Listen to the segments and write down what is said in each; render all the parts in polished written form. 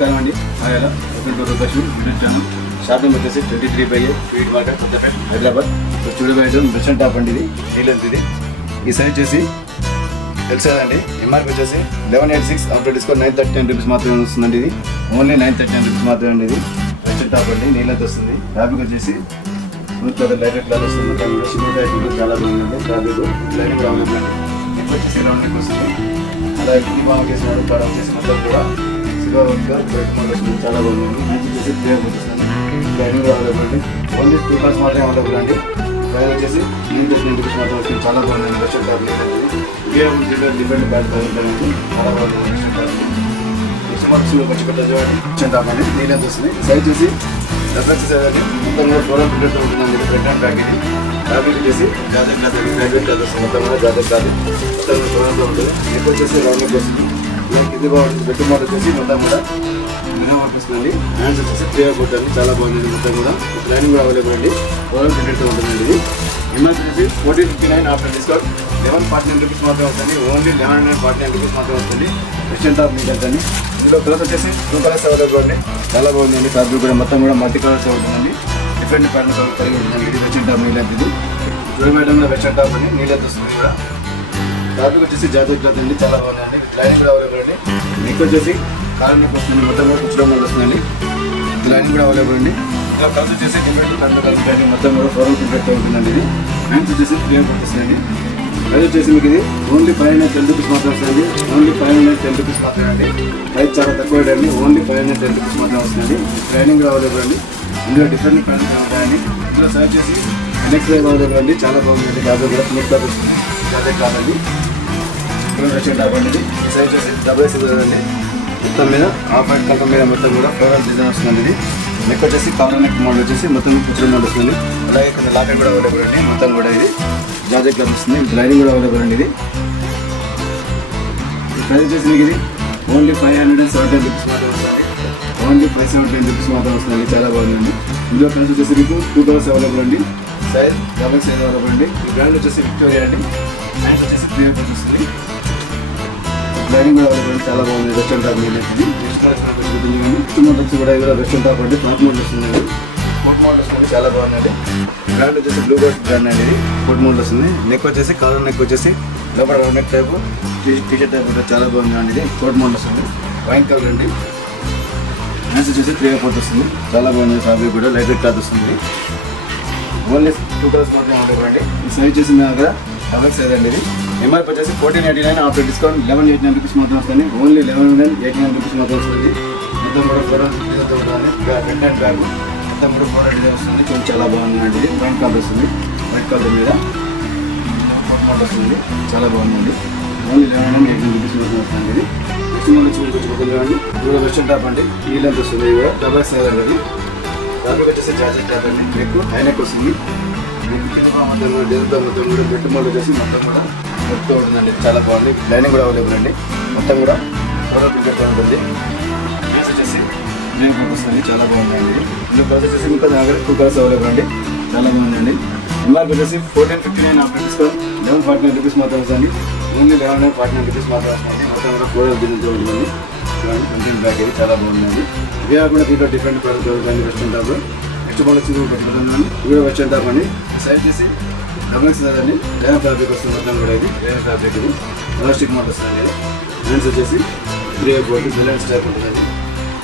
నమస్కారం అండి. Hi Rupesh YouTube channel. Shopping వచ్చేసి 23/8 ఫీట్ మార్కెట్ కొత్తపేట హైదరాబాద్. చూడబోయే బెస్ట్ టాప్ అండి. ఇది నీళ్ళది. ఇది ఈ సైజ్ వచ్చేసి తెలుసా అండి. ఎంఆర్పీ వచ్చేసి 1186 ఆఫ్టర్ డిస్కౌంట్ 939 రూపీస్ మాత్రమే వస్తుందండి. ఇది ఓన్లీ 939 రూపీస్ మాత్రమే అండి. ఇది బెస్ట్ టాప్ అండి. నీళ్ళది వస్తుంది. ఫ్యాబ్రిక్ వచ్చేసి స్మూత్ కలర్ లైట్ కలర్ వస్తుంది. చాలా బాగుందండి. ఫ్యాబ్రిక్ లైనింగ్ రావాలి అండి. నెక్ వచ్చేసి రౌండ్ నెక్ వస్తుంది. అలాగే కింది బాగా చేసిన పడ వచ్చేసి మొత్తం కూడా సిల్వర్ వస్తుంది. చాలా బాగుంది. మంచి వచ్చేసి ప్లేయర్ వస్తుంది. Lining available. ఓన్లీ 2 కలర్స్ మాత్రమే అవైలబుల్ అండి. ప్రైస్ వచ్చేసి 939 రూపీస్ మాత్రం వస్తుంది. చాలా బాగుంది. బెస్ట్ టాప్ డిఫరెంట్ బ్యాట్ బాగుంటుంది. చాలా బాగుంది. కొంచెం పెద్ద చూడండి టాప్ అండి. నీళ్ళది వస్తుంది. సైజ్ వచ్చేసి డబ్బెక్స్ అండి. మొత్తం కూడా ఫ్లోరల్ ప్రింట్ ఉంటుందండి. ఫ్రంట్ అండ్ బ్యాక్ ఇది. ఫ్యాబ్రిక్ వచ్చేసి జాకెట్ క్లాత్ గ్రాడ్యుయేట్ క్లాత్ వస్తుంది. మొత్తం కూడా జాకెట్ క్లాత్ మొత్తం ఫ్లోరల్తో ఉంటుంది. నెక్ వచ్చేసి రౌండ్ నెక్ వస్తుంది. కింది బాగుంటుంది. బెడ్ మోడల్ వచ్చేసి మొత్తం కూడా మినా వస్తుంది. హ్యాండ్స్ వచ్చేసి ప్లేయర్ బోట్ అండి. చాలా బాగుంది. మొత్తం కూడా లైనింగ్ కూడా అవైలబుల్ అండి. ఫ్లోరల్ ప్రింటెడ్తో ఉంటుందండి. ఇది ఎంఆర్పీ వచ్చేసి 1459 ఆఫ్టర్ డిస్కౌంట్ 1149 రూపీస్ మాత్రం వస్తుంది. ఓన్లీ 1149 రూపీస్ మాత్రం వస్తుంది. వెస్టర్న్ టాప్ మీకు అండి. ఇందులో కలర్స్ వచ్చేసి 2 కలర్స్ అవైలబుల్ అండి. చాలా బాగుందండి. ఫ్యాబ్రిక్ కూడా మొత్తం కూడా మల్టీ కలర్స్ ఉంటుందండి. డిఫరెంట్ ప్యాటర్న్ కలర్ కలిగి ఉంటుందండి. ఇది వెస్టర్న్ టాప్ నీళ్ళది. ఇది చూడబెట్టంలో వెస్టర్న్ టాప్ అండి. నీళ్ళది వస్తుంది కూడా. ఫ్యాబ్రిక్ వచ్చేసి జాకెట్ క్లాత్ అండి. చాలా బాగుందండి. లైనింగ్ కూడా అవైలబుల్ అండి. నెక్ వచ్చేసి కాలం నెక్ వస్తుంది. మొత్తం కూడా కుచ్చడం వస్తుందండి. లైనింగ్ కూడా అవైలబుల్ అండి. ఇలా కలర్స్ వచ్చేసి డిఫరెంట్ ప్యాటర్న్ కలిసి లైనింగ్ మొత్తం కూడా ఫ్లోరల్ ప్రింటెడ్తో ఉంటుందండి. ఇది హ్యాండ్స్ వచ్చేసి ప్లేయర్ వస్తుందండి. ప్రైస్ వచ్చేసి మీకు ఇది ఓన్లీ 510 రూపీస్ మాత్రం వస్తుంది. ఓన్లీ 510 రూపీస్ మాత్రమే అండి. ప్రైస్ చాలా తక్కువ అండి. ఓన్లీ 510 రూపీస్ మాత్రం వస్తుంది. లైనింగ్ కూడా అవైలబుల్ అండి. ఇందులో డిఫరెంట్ ప్యాటర్న్స్ ఉంటాయండి. ఇందులో సైజ్ చేసి నెక్స్ట్ అవైలబుల్ అండి. చాలా బాగుందండి. ఫ్యాబ్రిక్ కూడా స్మూత్ క్లాత్ జాకెట్ క్లాత్ అండి. వెస్టర్న్ టాప్ అండి. ఈ సైజ్ వచ్చేసి డబుల్ ఎక్స్ఎల్ అండి. మొత్తం మీద హాఫ్ వైట్ కలర్ మీద మొత్తం కూడా ఫ్లోరల్ డిజైన్ వస్తుంది. ఇది నెక్ వచ్చేసి కాలర్ నెక్ మోడల్ వచ్చేసి మొత్తం కుచ్చడం మోడల్ వస్తుంది. అలాగే కొంచెం లాకెట్ కూడా అవైలబుల్ అండి. మొత్తం కూడా ఇది జాకెట్ క్లాత్ వస్తుంది. లైనింగ్ కూడా అవైలబుల్ అండి. ఇది ప్రైస్ వచ్చేసి మీకు ఇది ఓన్లీ 517 రూపీస్ మాత్రం వస్తుంది. ఓన్లీ 517 రూపీస్ మాత్రం వస్తుంది. చాలా బాగుందండి. ఇందులో కలర్స్ వచ్చేసి మీకు 2 కలర్స్ అవైలబుల్ అండి. సైజ్ డబల్ సైజ్ అవైలబుల్ అండి. ఈ బ్రాండ్ వచ్చేసి విక్టోరియా అండి. హ్యాండ్స్ వచ్చేసి 3 వస్తుంది. లైనింగ్ కూడా అవైలబుల్ అండి. చాలా బాగుంది. వెస్టర్న్ టాప్ మీద మోడల్స్ కూడా ఇలా వెస్టర్న్ టాప్ అండి. ఫ్రాక్ మోడల్ వస్తుంది. కోట్ మోడల్ వస్తుంది. చాలా బాగుందండి. బ్రాండ్ వచ్చేసి బ్లూ బర్డ్ బ్రాండ్ అండి. ఇది కోట్ మోడల్ వస్తుంది. నెక్ వచ్చేసి కాలర్ నెక్ వచ్చేసి లోపల round neck type T-shirt type ఉంటుంది. చాలా బాగుందండి. ఇది కోట్ మోడల్ వస్తుంది. వైన్ కలర్ అండి. హ్యాండ్స్ వచ్చేసి 3 వస్తుంది. చాలా బాగుంది. ఫ్యాబ్రిక్ కూడా లైట్ వెయిట్ క్లాత్ వస్తుంది. ఓన్లీ 2 కలర్స్ మాత్రమే అవైలబుల్. ఈ సైజ్ వచ్చేసి మీ దగ్గర డబల్ సైజ్ అండి. ఇది ఎంఆర్పీ వచ్చేసి 1489 ఆఫ్టర్ డిస్కౌంట్ 1189 రూపీస్ మాత్రం వస్తుంది. ఓన్లీ 1189 రూపీస్ మాత్రం వస్తుంది. మొత్తం కూడా ఫ్లోరల్ డిజైన్తో ఉంటుంది. ఫ్రంట్ అండ్ బ్యాగ్ మొత్తం కూడా ఫ్లోరల్ డిజైన్ వస్తుంది. చూడండి చాలా బాగుందండి. ఇది వైట్ కలర్ వస్తుంది. వైట్ కలర్ మీద కోట్ మోడల్ వస్తుంది. చాలా బాగుందండి. ఓన్లీ 1189 రూపీస్ మాత్రం వస్తుంది. ఇది నెక్స్ట్ మళ్ళీ చూడండి. ఇది వెస్టర్న్ టాప్ అండి. ఈ లెంత్ వస్తుంది. ఇది కూడా డబల్ సైజ్ అండి. ఫ్యాబ్రిక్ వచ్చేసి జాకెట్ టాప్ అండి. నెక్ హై నెక్ వస్తుంది. బెడ్ మోడల్ వచ్చేసి మొత్తం కూడా మొత్తం ఉంటుందండి. చాలా బాగుంది. లైనింగ్ కూడా అవైలబుల్ అండి. మొత్తం కూడా ఫ్లోరల్ ప్రింటెడ్తో ఉంటుంది. ప్రైస్ వచ్చేసి వస్తుంది. చాలా బాగుందండి. ఇందులో కలర్స్ వచ్చేసి ఇంకా దగ్గర 2 కలర్స్ అవైలబుల్ అండి. చాలా బాగుందండి. ఎంఆర్పీ వచ్చేసి 1459 ఆఫ్టర్ డిస్కౌంట్ 1149 రూపీస్ మాత్రం వస్తుంది. ఓన్లీ 1149 రూపీస్ మాత్రం వస్తుంది. మొత్తం కూడా ఫ్లోరల్ డిజైన్తో ఉంటుంది. కంటెంట్ బ్యాగ్ ఇది చాలా బాగుందండి. ఇవి కాకుండా దీంట్లో డిఫరెంట్ ప్రైస్ దొరుకుతుంది. వెస్టర్న్ టాప్ నెక్స్ట్ మోడల్ వచ్చి ఇది కూడా వెస్టర్న్ టాప్ అండి. సైజ్ చేసి డబల్ ఎక్స్ఎల్ అండి. లేన ఫ్యాబ్రిక్ వస్తుంది. మొత్తం కూడా ఇది లేన ఫ్యాబ్రిక్. ఇది ఎలాస్టిక్ మోడల్ వస్తుంది. హ్యాండ్స్ వచ్చేసి 3 బెలెన్స్ టైప్ ఉంటుందండి.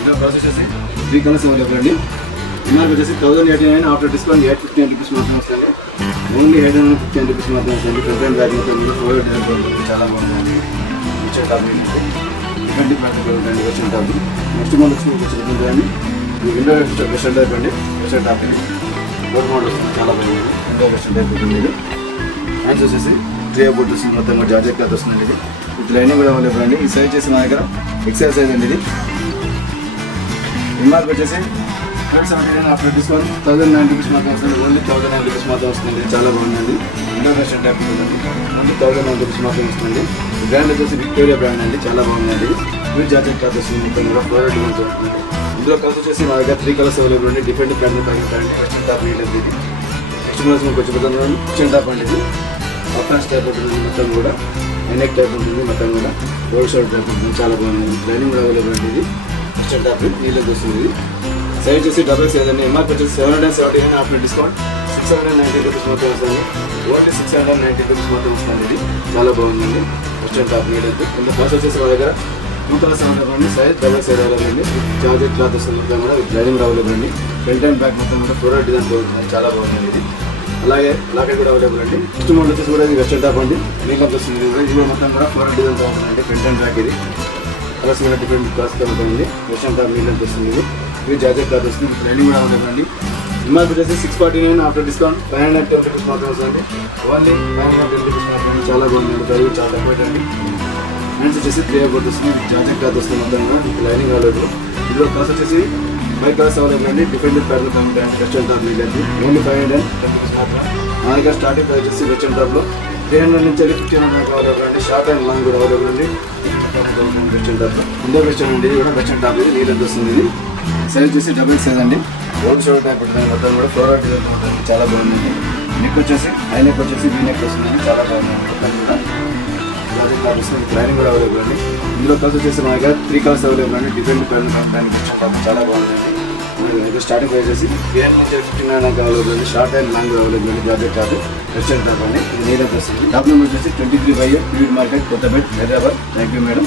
ఇలా ప్రాసెస్ వచ్చేసి 3 కలర్స్ అవైలబుల్ అండి. ఎంఆర్పీ వచ్చేసి 1089 ఆఫ్టర్ డిస్కౌంట్ 815 రూపీస్ మాత్రం వస్తుంది. ఓన్లీ 815 రూపీస్ మాత్రం వస్తుంది. ఫ్రంట్ అండ్ బ్యాక్ మొత్తం ఫ్లోరల్ డిజైన్ ఉంటుంది. చాలా బాగుందండి. వెస్టర్న్ టాప్ డిఫరెంట్ ప్యాటర్న్ ఉంటుంది. వెస్టర్న్ టాప్ నెక్స్ట్ మోడల్ వచ్చి విండో వెస్టర్న్ టైప్ అండి. వెస్టర్న్ టాప్ ఇది కోట్ మోడల్ వస్తుంది. చాలా బాగుంది. విండో వెస్టర్న్ టైప్ ఉంటుంది. ఇది హ్యాండ్స్ వచ్చేసి 3 బోర్డ్ వస్తుంది. మొత్తం కూడా జాకెట్ క్లాత్ వస్తుంది. ఇది విత్ లైనింగ్ కూడా అవైలబుల్ అండి. ఈ సైజ్ చేసి మా దగ్గర ఎక్సెల్ సైజ్ అండి. ఇది ఎంఆర్పీ వచ్చేసి 1279 ఆఫ్టర్ డిస్కౌంట్ 1009 రూపీస్ మాత్రం వస్తుంది. ఓన్లీ 1009 రూపీస్ మాత్రం వస్తుంది. చాలా బాగుందండి. విండో వెస్టర్న్ టైప్ ఉంటుందండి. ఓన్లీ 1009 రూపీస్ మాత్రం వస్తుంది. బ్రాండ్ వచ్చేసి విక్టోరియా బ్రాండ్ అండి. చాలా బాగుందండి. విత్ జాకెట్ క్లాత్ వస్తుంది. మొత్తం కూడా ఫ్లోరల్ డిజైన్స్ ఉంటుంది. ఇందులో కలర్స్ వచ్చేసి మా దగ్గర 3 కలర్స్ అవైలబుల్ అండి. డిఫరెంట్ బ్రాండ్ ఉంటాయండి. వెస్టర్న్ టాప్ నీళ్ళది. ఇది నెక్స్ట్ మోడల్స్ మీకు వచ్చి వెస్టర్న్ టాప్ అండి. ఇది ఆఫ్రాన్స్ టైప్ ఉంటుంది. మొత్తం కూడా నెక్ టైప్ ఉంటుంది. మొత్తం కూడా రోడ్ షోల్డర్ టైప్ ఉంటుంది. చాలా బాగుంది. లైనింగ్ కూడా అవైలబుల్ అండి. ఇది వెస్టర్న్ టాప్ నీళ్ళకి వస్తుంది. సైజ్ వచ్చేసి డబుల్ సైజ్ అండి. ఎంఆర్పీ వచ్చేసి 779 ఆఫ్టర్ డిస్కౌంట్ 690 రూపీస్ మాత్రం వస్తుంది. ఓన్లీ 690 రూపీస్ మాత్రం వస్తుంది. ఇది చాలా బాగుందండి వెస్టర్న్ టాప్ నీళ్ళకి. ఇంత కాస్ట్ వచ్చేసి మా దగ్గర 2 కలర్స్ అవైలబుల్ అండి. సైజ్ డబుల్ సైజ్ అవైలబుల్ అండి. జార్జెట్ క్లాత్ వస్తుంది మొత్తం కూడా విత్ లైనింగ్ అవైలబుల్ అండి. ఫ్రంట్ అండ్ బ్యాక్ మొత్తం కూడా ఫ్లోరల్ డిజైన్ బాగుంటుంది, చాలా బాగుంది ఇది. అలాగే లాకెట్ కూడా అవైలబుల్ అండి. నెక్స్ట్ మోడల్ వచ్చేసి కూడా ఇది వెస్టర్న్ టాప్ అండి. మేకప్ వస్తుంది ఇది కూడా మొత్తం కూడా ఫ్లోరల్ డిజైన్ బాగుంటుందండి. ఫ్రంట్ అండ్ బ్యాక్ ఇది కలర్స్ కూడా డిఫరెంట్ కలర్స్ ఉంటుంది. వెస్టర్న్ టాప్ నీళ్ళకి వస్తుంది ఇది జార్జెట్ క్లాత్ వస్తుంది విత్ లైనింగ్ కూడా అవైలబుల్ అండి. ఎంఆర్పీ వచ్చేసి 649 ఆఫ్టర్ డిస్కౌంట్ 510 రూపీస్ మాత్రం వస్తుంది. ఓన్లీ 510 రూపీస్ మాత్రం. చాలా బాగుంది ప్రైస్ చాలా తక్కువ అండి. హ్యాండ్స్ వచ్చేసి 3 బోర్డ్ వస్తుంది, జార్జెట్ క్లాత్ వస్తుంది మొత్తం కూడా లైనింగ్ అవైలబుల్. ఇందులో కలర్స్ వచ్చేసి 5 కలర్స్ అవైలబుల్ అండి. డిఫరెంట్ ప్యాటర్న్ వెస్టర్న్ టాప్ నీళ్ళకి ఓన్లీ 510 రూపీస్ మాత్రం. మా దగ్గర స్టార్టింగ్ ప్రైస్ వచ్చేసి వెస్టర్న్ టాప్లో 300 నుంచి 1500 అవైలబుల్ అండి. షార్ట్ అండ్ లాంగ్ కూడా అవైలబుల్ అండి. వెస్టర్న్ టాప్ ఇండో వెస్టర్న్ అండి. ఇది కూడా వెస్టర్న్ టాప్ ఇది నీళ్ళకి వస్తుంది. ఇది సైజ్ వచ్చేసి డబుల్ సైజ్ అండి. ఓన్ షోల్డర్ టైప్ ఉంటుంది మొత్తం కూడా ఫ్లోరల్ డిజైన్ ఉంటుంది, చాలా బాగుంది. నెక్ వచ్చేసి హై నెక్ వచ్చేసి వీ నెక్ వస్తుందండి, చాలా బాగుంది. మొత్తం కూడా ప్రాజెక్ట్ క్లాత్ వస్తుంది, లైనింగ్ కూడా అవైలబుల్ అండి. ఇందులో కలర్స్ వచ్చేసి మా దగ్గర 3 కలర్స్ అవైలబుల్ అండి. డిఫరెంట్ కలర్ చాలా బాగుంది. స్టార్టింగ్ ప్రైస్ వచ్చేసి 300 నుంచి 1500 అవైలబుల్ అండి. షార్ట్ అండ్ లాంగ్ అవైలబుల్ అండి. ప్రాజెక్ట్ టాప్ వెస్టర్న్ టాప్ అండి. ఇది నీళ్ళకి వస్తుంది. టాప్ నెంబర్ వచ్చేసి 23/8 market Kothapet Hyderabad. Thank you madam.